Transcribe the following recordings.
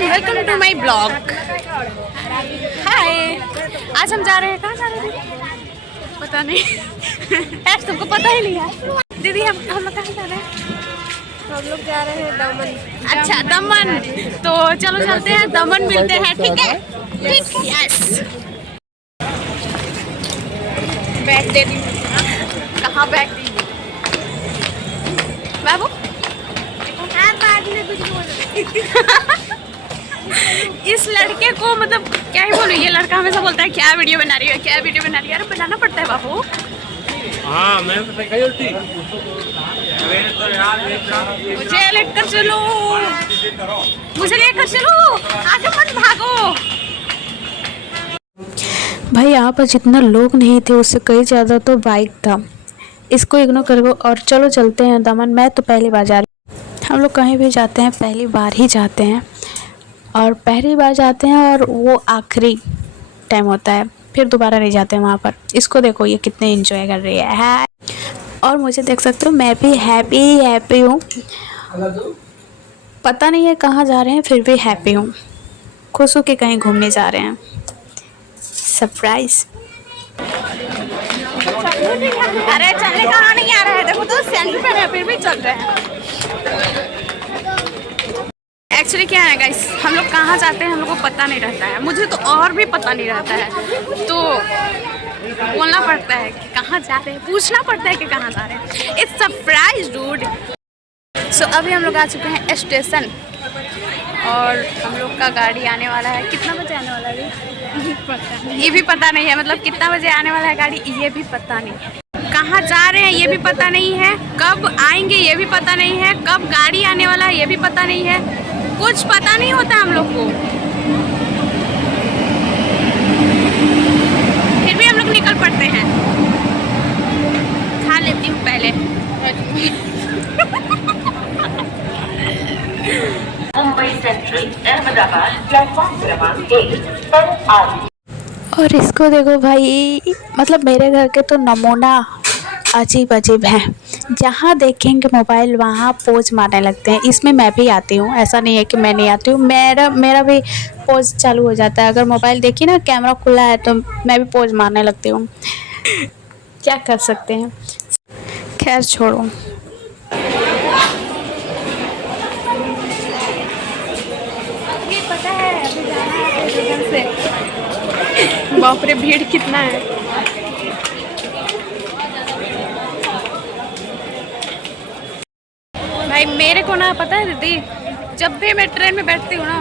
Everyone, welcome to my blog. Hi, आज हम जा रहे हैं, कहाँ जा रहे हैं पता नहीं। यार तुमको पता ही नहीं है दीदी, हम लोग कहाँ जा रहे हैं? हम लोग जा रहे हैं दमन। अच्छा दमन, तो चलो चलते हैं दमन, मिलते हैं। ठीक है, ठीक, यस। बैग दे दी, कहाँ बैग दी बाबू? इस लड़के को मतलब क्या ही बोलूं, ये लड़का हमेशा बोलता है क्या वीडियो बना रही है, क्या वीडियो बना रही है। अरे बनाना पड़ता है बाबू। हाँ मैं तो कही होती। मुझे लेकर चलो, मुझे लेकर चलो, आगे मत भागो। भाई यहाँ पर जितना लोग नहीं थे उससे कई ज़्यादा तो बाइक था, इसको इग्नोर करो और चलो चलते हैं दमन। मैं तो पहली बार जा रही हूँ, हम लोग कहीं भी जाते हैं पहली बार ही जाते हैं और पहली बार जाते हैं और वो आखिरी टाइम होता है, फिर दोबारा नहीं जाते हैं वहाँ पर। इसको देखो ये कितने एंजॉय कर रही है और मुझे देख सकते हो मैं भी हैप्पी हूँ। पता नहीं है कहाँ जा रहे हैं, फिर भी हैप्पी हूँ, खुश हो के कहीं घूमने जा रहे हैं। सरप्राइज़। अरे चलने कहाँ नहीं आ रहा है, देखो तो सेंटर पे फिर भी चल रहे हैं। एक्चुअली क्या है गाइस, हम लोग कहाँ जाते हैं हम लोग को पता नहीं रहता है, मुझे तो और भी पता नहीं रहता है, तो बोलना पड़ता है कि कहाँ जा रहे हैं, पूछना पड़ता है कि कहाँ जा रहे हैं। It's surprise dude. सो अभी हम लोग आ चुके हैं स्टेशन और हम लोग का गाड़ी आने वाला है। कितना बजे आने वाला है ये भी पता नहीं है, मतलब कितना बजे आने वाला है गाड़ी ये भी पता नहीं है, कहाँ जा रहे हैं ये भी पता नहीं है, कब आएंगे ये भी पता नहीं है, कब गाड़ी आने वाला है ये भी पता नहीं है, कुछ पता नहीं होता हम लोग को। फिर भी हम लोग निकल पड़ते हैं। खा लेती हूँ पहले। मुंबई सेंट्रल अहमदाबाद प्लेटफॉर्म क्रमांक 1 पर आ। और इसको देखो भाई, मतलब मेरे घर के तो नमूना अजीब हैं, जहाँ देखेंगे मोबाइल वहाँ पोज मारने लगते हैं। इसमें मैं भी आती हूँ, ऐसा नहीं है कि मैं नहीं आती हूँ, मेरा भी पोज चालू हो जाता है। अगर मोबाइल देखी ना कैमरा खुला है तो मैं भी पोज मारने लगती हूँ। क्या कर सकते हैं, खैर छोड़ो। पता है अभी जाना है से। बाप रे भीड़ कितना है। भाई मेरे को ना पता है दीदी, जब भी मैं ट्रेन में बैठती हूँ ना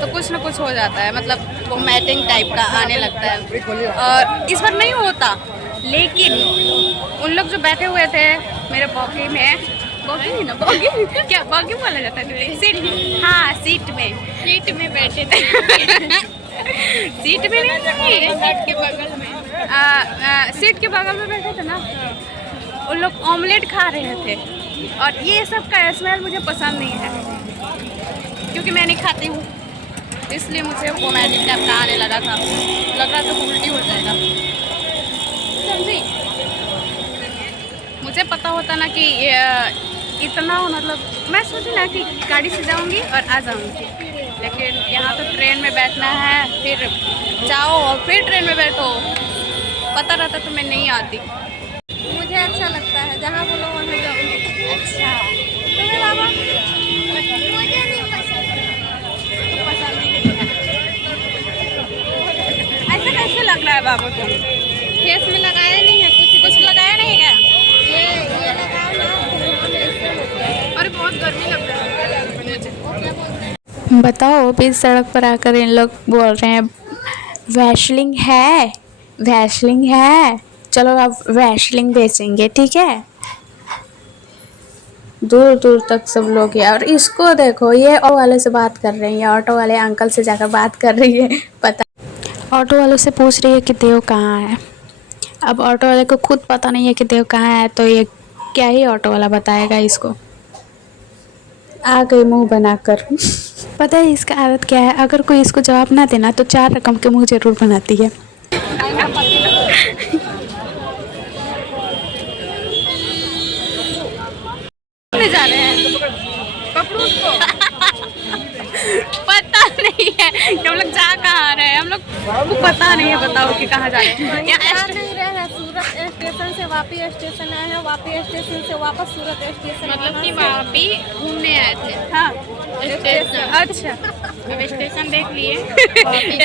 तो कुछ ना कुछ हो जाता है, मतलब वोमिटिंग टाइप का आने लगता है। और इस बार नहीं होता, लेकिन उन लोग जो बैठे हुए थे मेरे बॉगी में, बॉगी नहीं ना, बॉगी क्या बॉगी बोला जाता है, सीट, हाँ सीट में बैठे थे। सीट में नहीं, सीट के बगल में, सीट के बगल में बैठे थे ना, उन लोग ऑमलेट खा रहे थे और ये सब का स्मेल मुझे पसंद नहीं है क्योंकि मैं नहीं खाती हूँ, इसलिए मुझे वोमिटिंग टाइप का आने लगा था, लग रहा था उल्टी हो जाएगा। समझी, मुझे पता होता ना कि इतना, मतलब मैं सोची ना कि गाड़ी से जाऊँगी और आ जाऊँगी, लेकिन यहाँ तो ट्रेन में बैठना है, फिर जाओ और फिर ट्रेन में बैठो, पता रहता तो मैं नहीं आती। मुझे अच्छा लगता है, जहाँ बोलो वहाँ जाऊँगी। अच्छा तुम्हें बाबा? मुझे नहीं पसंद, तो पसंद नहीं है। ऐसा कैसे लग रहा है बाबू तुम? फेस में लगाया नहीं है, कुछ लगाया नहीं है? ये लगाओ ना, इससे होता है। अरे बहुत गर्मी लग रहा है मुझे। बताओ, बीच सड़क पर आकर इन लोग बोल रहे हैं वैसलिन है, चलो आप वैसलिन बेचेंगे, ठीक है। दूर दूर तक सब लोग हैं और इसको देखो, ये ऑटो वाले से बात कर रही है, ऑटो वाले अंकल से जाकर बात कर रही है। पता, ऑटो वालों से पूछ रही है कि देव कहाँ है। अब ऑटो वाले को खुद पता नहीं है कि देव कहाँ है, तो ये क्या ही ऑटो वाला बताएगा इसको। आ गई मुंह बनाकर। पता है इसका आदत क्या है, अगर कोई इसको जवाब ना देना तो 4 रकम के मुंह जरूर बनाती है। जा रहे हैं, पकड़ो उसको। पता नहीं। वो पता नहीं है, बताओ कि कहाँ जा रहे हैं। जा नहीं रहे हैं, सूरत स्टेशन से वापी स्टेशन आए हैं, वापी स्टेशन से वापस सूरत स्टेशन। मतलब कि वापी घूमने आए थे। हाँ स्टेशन। अच्छा अब स्टेशन देख लिए।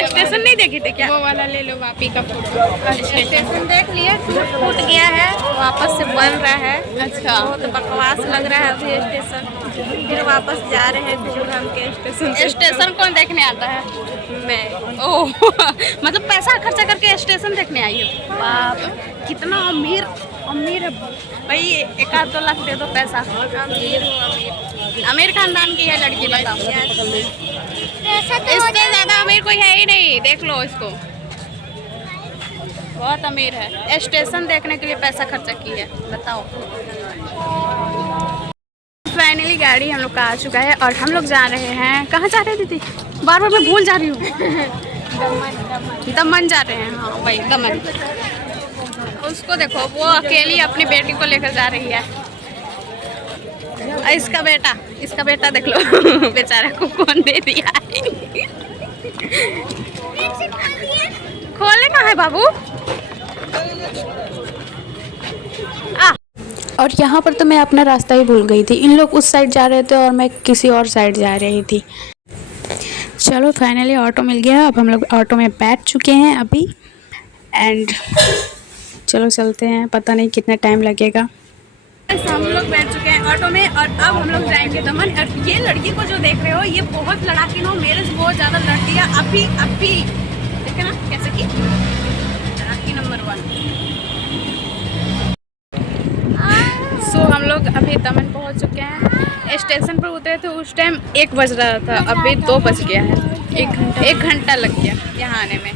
स्टेशन नहीं देखे थे क्या? वो वाला ले लो वापी का फोटो। स्टेशन देख लिए, टूट गया है, वापस से बन रहा है। अच्छा बहुत बकवास लग रहा है अभी स्टेशन। फिर वापस जा रहे हैं घूम के स्टेशन। स्टेशन कौन देखने आता है? मैं ओह मतलब पैसा खर्चा करके स्टेशन देखने आई हो? बाप कितना अमीर अमीर है भाई। 1-2 लाख दे दो पैसा। अमीर हूँ, अमीर। अमीर खानदान की है लड़की, बताओ। पैसा तो इससे ज्यादा अमीर कोई है ही नहीं, देख लो इसको, बहुत अमीर है। स्टेशन देखने के लिए पैसा खर्चा की है, बताओ। फाइनली गाड़ी हम लोग का आ चुका है और हम लोग जा रहे हैं, कहाँ जा रहे हैं दीदी? बार बार मैं भूल जा रही हूँ। दमन जा रहे हैं। हाँ भाई दमन। उसको देखो, वो अकेली अपनी बेटी को लेकर जा रही है। इसका बेटा देख लो। बेचारा को कौन दे दिया है। खोले कहाँ है बाबू? और यहाँ पर तो मैं अपना रास्ता ही भूल गई थी। इन लोग उस साइड जा रहे थे और मैं किसी और साइड जा रही थी। चलो फाइनली ऑटो मिल गया। अब हम लोग ऑटो में बैठ चुके हैं अभी, एंड चलो चलते हैं। पता नहीं कितना टाइम लगेगा। हम लोग बैठ चुके हैं ऑटो में और अब हम लोग जाएंगे दमन। और ये लड़की को जो देख रहे हो, ये बहुत लड़ाकिन हो, मेरे से बहुत ज़्यादा लड़ती है। अभी देखे ना कैसे की लड़ाकी नंबर 1। सो हम लोग अभी दमन पहुंच चुके हैं। स्टेशन पर उतरे थे उस टाइम 1 बज रहा था, अभी 2 बज गया है। 1 घंटा लग गया यहाँ आने में।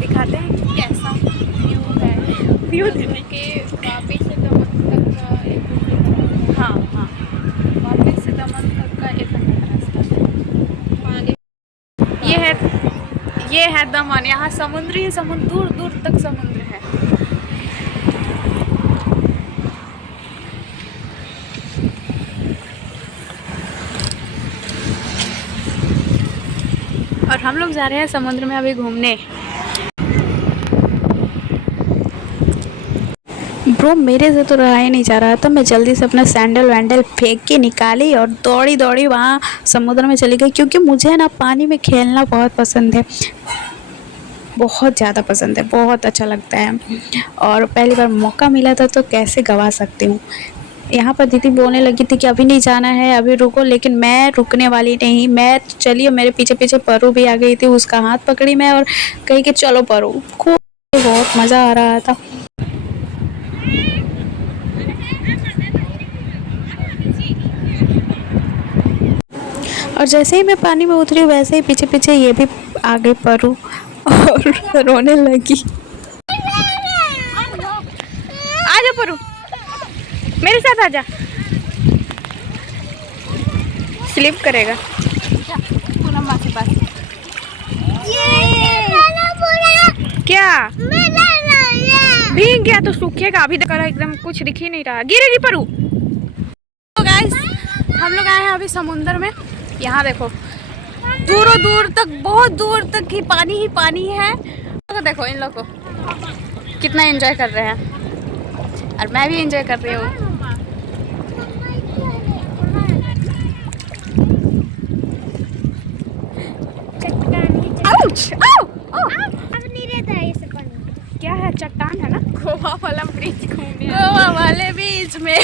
दिखाते हैं कि कैसा व्यू है। व्यू देने के वापी से दमन तक का 1 घंटे। हाँ वापी से दमन तक का 1 घंटे का रास्ता। ये है दमन। यहाँ समुद्र ही समुद्र, दूर दूर तक समुद्र है। और हम लोग जा रहे हैं समुद्र में अभी घूमने। ब्रो मेरे से तो रहा ही नहीं जा रहा था। मैं जल्दी से अपना सैंडल वैंडल फेंक के निकाली और दौड़ी वहाँ समुद्र में चली गई, क्योंकि मुझे ना पानी में खेलना बहुत पसंद है, बहुत ज़्यादा पसंद है, बहुत अच्छा लगता है। और पहली बार मौका मिला था तो कैसे गवा सकती हूँ। यहाँ पर दीदी बोलने लगी थी कि अभी नहीं जाना है, अभी रुको, लेकिन मैं रुकने वाली नहीं। मैं चलिए, मेरे पीछे पीछे परू भी आ गई थी, उसका हाथ पकड़ी मैं और कही कि चलो परू। खूब बहुत मज़ा आ रहा था। और जैसे ही मैं पानी में उतरी वैसे ही पीछे पीछे ये भी आ गई परू और रोने लगी। आजा परू, मेरे साथ आजा। स्लिप करेगा पूरा माँ के पास। क्या भीग गया तो सूखेगा। अभी तक एकदम कुछ दिख ही नहीं रहा, गिरेगी परू। तो गाइस हम लोग आए हैं अभी समुंदर में। यहाँ देखो दूर दूर तक, बहुत दूर तक ही पानी है। तो देखो इन लोग को कितना एंजॉय कर रहे हैं और मैं भी एंजॉय कर रही हूँ। क्या है? चट्टान है ना। गोवा वाला ब्रिज घूमने, गोवा वाले बीच में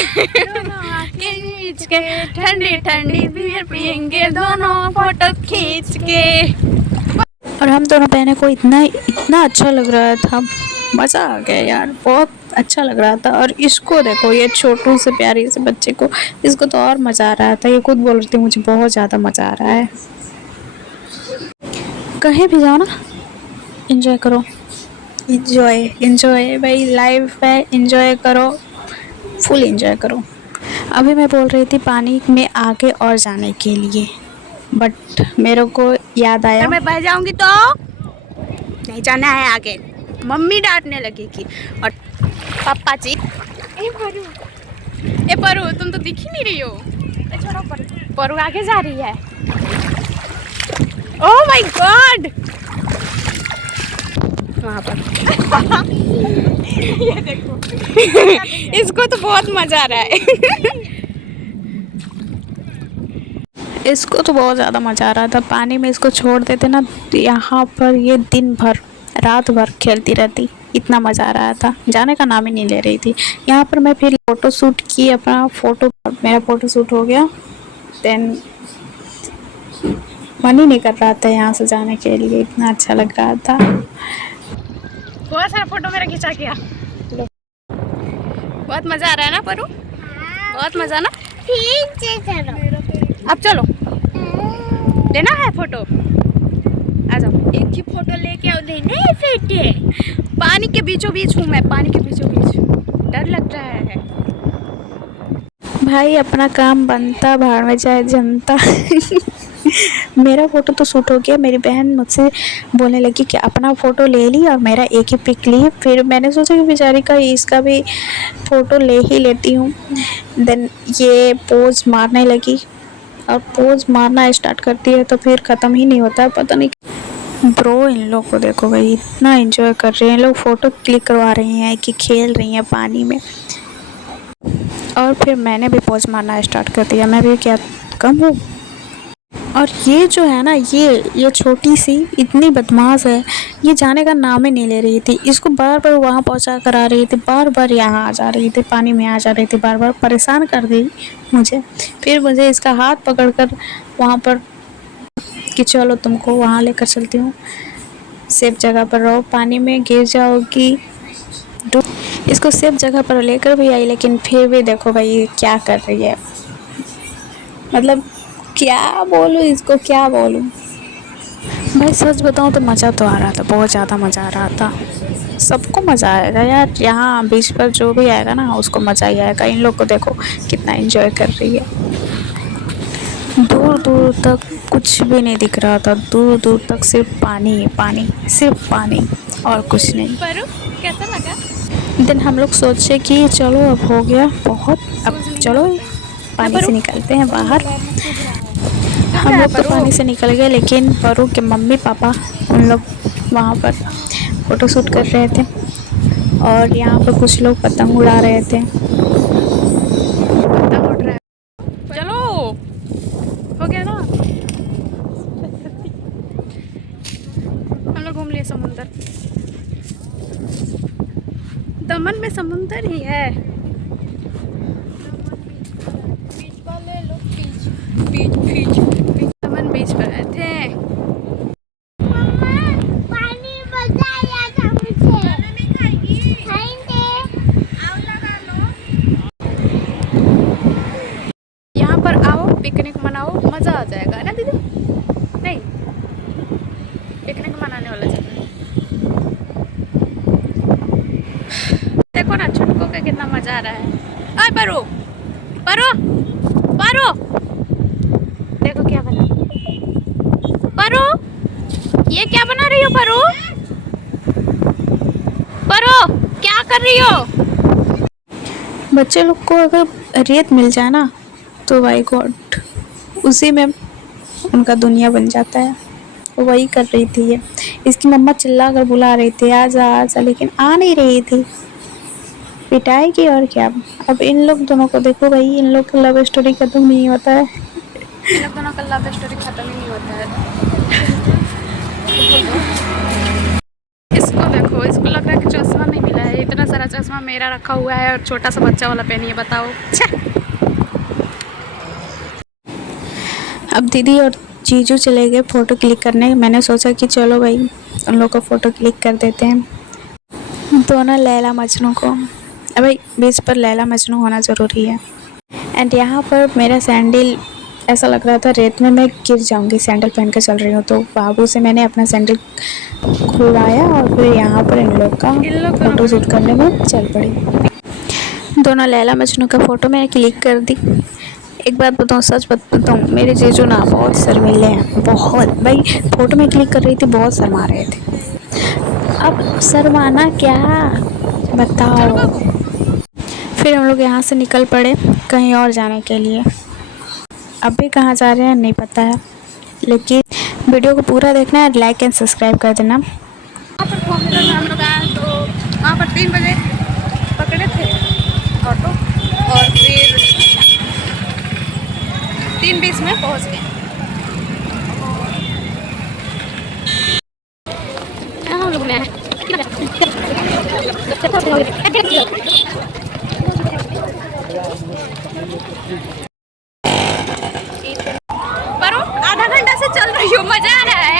खींच के ठंडी ठंडी बियर पियेंगे दोनों फोटो खींच के। और हम दोनों बहनों को इतना अच्छा लग रहा था, मज़ा आ गया यार, बहुत अच्छा लग रहा था। और इसको देखो, ये छोटू से प्यारी से बच्चे को, इसको तो और मज़ा आ रहा था। ये खुद बोल रही थी मुझे बहुत ज़्यादा मज़ा आ रहा है। कहीं भी जाओ ना, एंजॉय करो। एंजॉय भाई, लाइफ है, एंजॉय करो, फुल एंजॉय करो। अभी मैं बोल रही थी पानी में आगे और जाने के लिए, बट मेरे को याद आया मैं बह जाऊंगी तो नहीं जाना है आगे, मम्मी डांटने लगेगी। और पापा जी, ए परू तुम तो दिख ही नहीं रही हो। छोड़ो परू, परू आगे जा रही है। ओह माय गॉड, वहाँ पर ये देखो इसको तो बहुत मजा आ रहा है। इसको तो बहुत ज़्यादा मज़ा आ रहा था। पानी में इसको छोड़ देते ना तो यहाँ पर ये दिन भर रात भर खेलती रहती, इतना मज़ा आ रहा था, जाने का नाम ही नहीं ले रही थी। यहाँ पर मैं फिर फ़ोटो शूट की, अपना मेरा फ़ोटो शूट हो गया। देन मन ही नहीं कर रहा था यहाँ से जाने के लिए, इतना अच्छा लग रहा था। बहुत सारा फोटो मेरा खींचा गया। बहुत मजा आ रहा है ना परू, बहुत मजा ना। अब चलो लेना है फोटो, आ जाओ एक ही फोटो लेके आओ। नहीं फेंटे, पानी के बीचों बीच हूँ मैं, पानी के बीचों बीच, डर लग रहा है। भाई अपना काम बनता, भाड़ में जाए जनता। मेरा फ़ोटो तो शूट हो गया। मेरी बहन मुझसे बोलने लगी कि अपना फ़ोटो ले ली और मेरा एक ही पिक ली। फिर मैंने सोचा कि बेचारी का इसका भी फ़ोटो ले ही लेती हूँ। देन ये पोज मारने लगी और पोज मारना स्टार्ट करती है तो फिर ख़त्म ही नहीं होता है, पता नहीं। ब्रो इन लोग को देखो भाई, इतना एंजॉय कर रहे हैं लोग, फ़ोटो क्लिक करवा रही हैं कि खेल रही हैं पानी में। और फिर मैंने भी पोज मारना स्टार्ट कर दिया। मैं भी क्या कम हूँ। और ये जो है ना, ये छोटी सी इतनी बदमाश है, ये जाने का नाम ही नहीं ले रही थी। इसको बार बार वहाँ पहुँचा कर आ रही थी, बार बार यहाँ आ जा रही थी, पानी में आ जा रही थी, बार बार परेशान कर दी मुझे। फिर मुझे इसका हाथ पकड़कर वहाँ पर कि चलो तुमको वहाँ लेकर चलती हूँ, सेफ जगह पर रहो, पानी में गिर जाओगी। इसको सेफ जगह पर लेकर भी आई, लेकिन फिर भी देखो भाई ये क्या कर रही है। मतलब क्या बोलूँ इसको, क्या बोलूँ भाई। सच बताऊँ तो मज़ा तो आ रहा था, बहुत ज़्यादा मज़ा आ रहा था। सबको मज़ा आएगा यार, यहाँ बीच पर जो भी आएगा ना उसको मज़ा ही आएगा। इन लोग को देखो कितना एंजॉय कर रही है। दूर दूर तक कुछ भी नहीं दिख रहा था, दूर दूर तक सिर्फ पानी ही पानी, सिर्फ पानी और कुछ नहीं। परू कैसा लगा? देन हम लोग सोचे कि चलो अब हो गया बहुत, अब चलो पानी से निकलते हैं बाहर। हम लोग तो पानी से निकल गए, लेकिन परू के मम्मी पापा उन लोग वहाँ पर फ़ोटो शूट कर रहे थे और यहाँ पर कुछ लोग पतंग उड़ा रहे थे। चलो हो गया ना, हम लोग घूम लिए समुंदर। दमन में समुंदर ही है। बीच दमन बीच पर आए थे। यहाँ पर आओ, पिकनिक मनाओ, मज़ा आ जाएगा ना दीदी। नहीं, पिकनिक मनाने वाला जगह देखो ना, छुटकों का कितना मज़ा आ रहा है। अरे परो परो परो, देखो क्या बना। परो ये क्या बना रही हो? परो परो क्या कर रही हो? बच्चे लोग को अगर रेत मिल जाए ना तो भाई गॉड, उसी में उनका दुनिया बन जाता है। वो वही कर रही थी ये। इसकी मम्मा चिल्ला कर बुला रही थी आजा आजा, लेकिन आ नहीं रही थी, पिटाएगी और क्या। अब इन लोग दोनों को देखो भाई, इन लोग का लव स्टोरी खत्म नहीं होता है। इन लोग दोनों का लव स्टोरी खत्म ही नहीं होता है। इसको देखो, इसको लग रहा है कि चश्मा नहीं मिला है। इतना सारा चश्मा मेरा रखा हुआ है और छोटा सा बच्चा वाला पहनी है, बताओ। अब दीदी और जीजू चले गए फ़ोटो क्लिक करने। मैंने सोचा कि चलो भाई उन लोग को फ़ोटो क्लिक कर देते हैं। दोनों लैला मजनू को, भाई बीच पर लैला मजनू होना ज़रूरी है। एंड यहाँ पर मेरा सैंडल ऐसा लग रहा था रेत में मैं गिर जाऊँगी, सैंडल पहन कर चल रही हूँ। तो बाबू से मैंने अपना सैंडल खुलवाया और फिर यहाँ पर इन लोग का फ़ोटो शूट करने में चल पड़ी। दोनों लैला मजनू का फ़ोटो मैंने क्लिक कर दी। एक बात बताऊँ, सच बताऊँ, मेरे जीजू ना बहुत शर्मीले हैं, बहुत। भाई फ़ोटो में क्लिक कर रही थी, बहुत शर्मा रहे थे। अब शर्माना क्या, बताओ। फिर हम लोग यहाँ से निकल पड़े कहीं और जाने के लिए। अब भी कहाँ जा रहे हैं नहीं पता है, लेकिन वीडियो को पूरा देखना है, लाइक एंड सब्सक्राइब कर देना। वहाँ पर फॉर्मूला में हम लोग आए तो वहाँ पर 3 बजे पकड़े थे ऑटो और फिर 3:20 में पहुँच गए। हम लोग ने पर आधा घंटा से चल रही हूँ, मजा आ रहा है।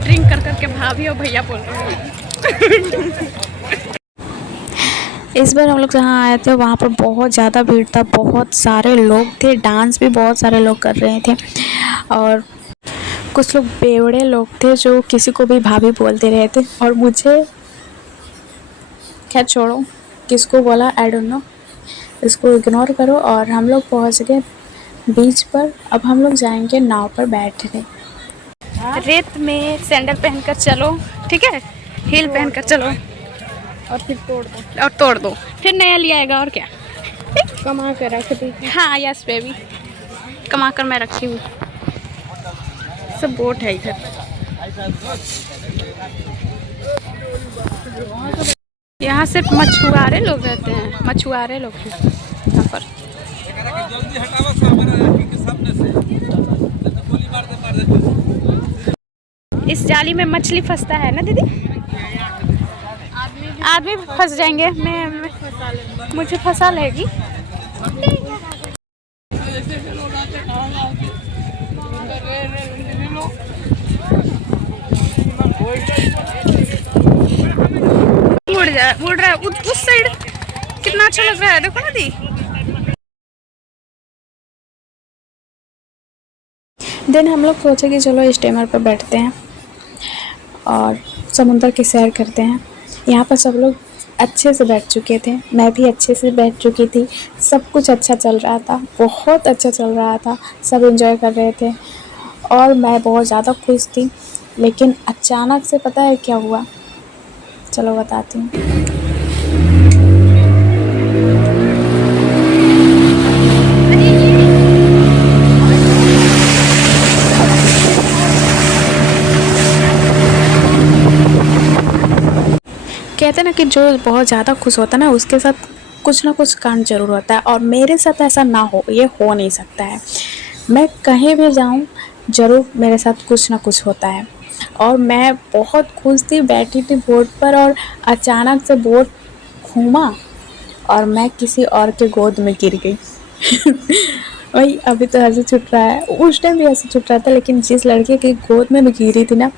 ड्रिंक कर करके भाभी और भैया बोल रहे हैं। इस बार हम लोग जहाँ आए थे वहाँ पर बहुत ज़्यादा भीड़ था, बहुत सारे लोग थे, डांस भी बहुत सारे लोग कर रहे थे और कुछ लोग बेवड़े लोग थे जो किसी को भी भाभी बोलते रहे थे और मुझे, खैर छोड़ो किसको बोला आई डोंट नो, इसको इग्नोर करो। और हम लोग पहुँच गए बीच पर। अब हम लोग जाएंगे नाव पर बैठने। रेत में सैंडल पहनकर चलो, ठीक है, हील पहनकर चलो और फिर तोड़ दो, फिर नया ले आएगा और क्या। कमा के रख दी। हाँ यस बेबी, कमा कर मैं रखी हूँ। सब बोट है इधर। यहाँ सिर्फ मछुआरे लोग रहते हैं, मछुआरे लोग हैं यहाँ पर। इस जाली में मछली फंसता है ना दीदी, आदमी फंस जाएंगे। मुझे फंसा लेगी। उड़ रहा है उस साइड, कितना अच्छा लग रहा है, देखो ना दी। देन हम लोग सोचे कि चलो स्टीमर पर बैठते हैं और समुंदर की सैर करते हैं। यहाँ पर सब लोग अच्छे से बैठ चुके थे, मैं भी अच्छे से बैठ चुकी थी, सब कुछ अच्छा चल रहा था, बहुत अच्छा चल रहा था, सब एंजॉय कर रहे थे और मैं बहुत ज़्यादा खुश थी। लेकिन अचानक से पता है क्या हुआ, चलो बताती हूँ। कहते हैं ना कि जो बहुत ज़्यादा खुश होता है ना उसके साथ कुछ ना कुछ कांड जरूर होता है और मेरे साथ ऐसा ना हो, ये हो नहीं सकता है। मैं कहीं भी जाऊँ ज़रूर मेरे साथ कुछ ना कुछ होता है और मैं बहुत खुश थी, बैठी थी बोट पर और अचानक से बोट घूमा और मैं किसी और के गोद में गिर गई। वही अभी तो हंसी छूट रहा है, उस टाइम भी हंसी छूट रहा था, लेकिन जिस लड़के की गोद में मैं गिरी थी ना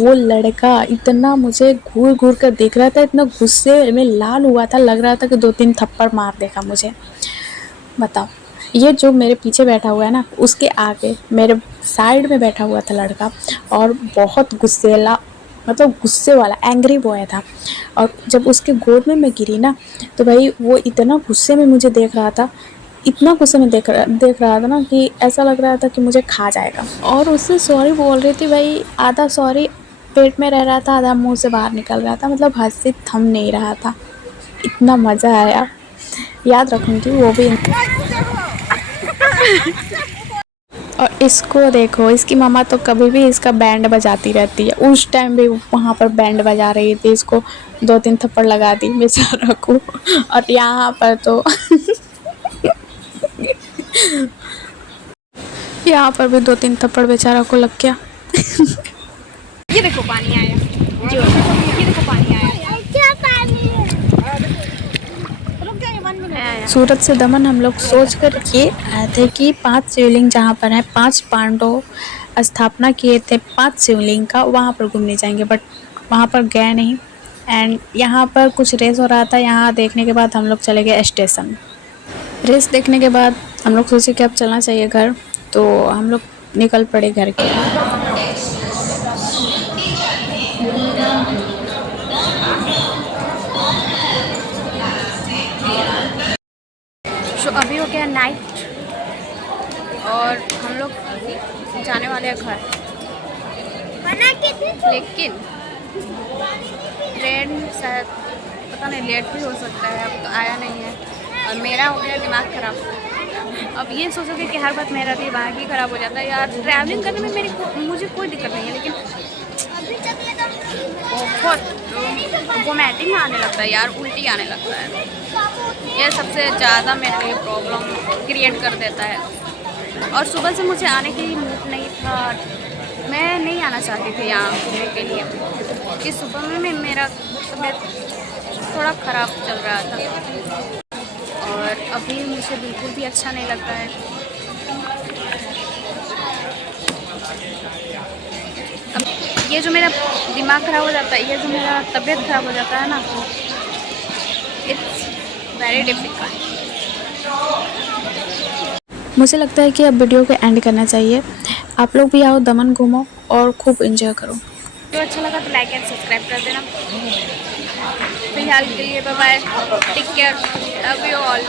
वो लड़का इतना मुझे घूर घूर कर देख रहा था, इतना गुस्से में लाल हुआ था, लग रहा था कि 2-3 थप्पड़ मार देगा मुझे। बताओ, ये जो मेरे पीछे बैठा हुआ है ना उसके आगे मेरे साइड में बैठा हुआ था लड़का और बहुत गुस्सेला, मतलब गुस्से वाला एंग्री बॉय था। और जब उसके गोद में मैं गिरी ना तो भाई वो इतना गुस्से में मुझे देख रहा था, इतना गुस्से में देख रहा था ना कि ऐसा लग रहा था कि मुझे खा जाएगा। और उससे सॉरी बोल रही थी भाई, आधा सॉरी पेट में रह रहा था, आधा मुंह से बाहर निकल रहा था, मतलब हंसी थम नहीं रहा था। इतना मज़ा आया, याद रखूँगी वो भी। और इसको देखो, इसकी मामा तो कभी भी इसका बैंड बजाती रहती है, उस टाइम भी वहाँ पर बैंड बजा रही थी, इसको 2-3 थप्पड़ लगा दी बेचारा को। और यहाँ पर तो यहाँ पर भी 2-3 थप्पड़ बेचारा को लग गया। ये देखो पानी आया, जो ये देखो पानी आया। सूरत से दमन हम लोग सोच कर ये आए थे कि 5 शिवलिंग जहाँ पर है, 5 पांडव स्थापना किए थे 5 शिवलिंग का, वहाँ पर घूमने जाएंगे, बट वहाँ पर गए नहीं। एंड यहाँ पर कुछ रेस हो रहा था, यहाँ देखने के बाद हम लोग चले गए स्टेशन। रेस देखने के बाद हम लोग सोचे कि अब चलना चाहिए घर, तो हम लोग निकल पड़े घर के। है घर, लेकिन ट्रेन शायद पता नहीं लेट भी हो सकता है, अब तो आया नहीं है और मेरा हो गया दिमाग ख़राब। अब ये सोचोगे कि हर बात मेरा दिमाग ही ख़राब हो जाता है यार। ट्रैवलिंग करने में मुझे कोई दिक्कत नहीं है, लेकिन बहुत वोमिटिंग आने लगता है यार, उल्टी आने लगता है। ये सबसे ज़्यादा मेरे लिए प्रॉब्लम क्रिएट कर देता है। और सुबह से मुझे आने के लिए मूड नहीं था, मैं नहीं आना चाहती थी यहाँ घूमने के लिए, कि सुबह में मेरा तबीयत थोड़ा ख़राब चल रहा था और अभी मुझे बिल्कुल भी अच्छा नहीं लगता है। अब ये जो मेरा दिमाग ख़राब हो जाता है, ये जो मेरा तबीयत ख़राब हो जाता है ना, इट्स वेरी डिफिकल्ट। मुझे लगता है कि अब वीडियो को एंड करना चाहिए। आप लोग भी आओ, दमन घूमो और खूब एंजॉय करो। तो अच्छा लगा तो लाइक एंड सब्सक्राइब कर देना। फिलहाल के लिए bye bye, take care, love you all.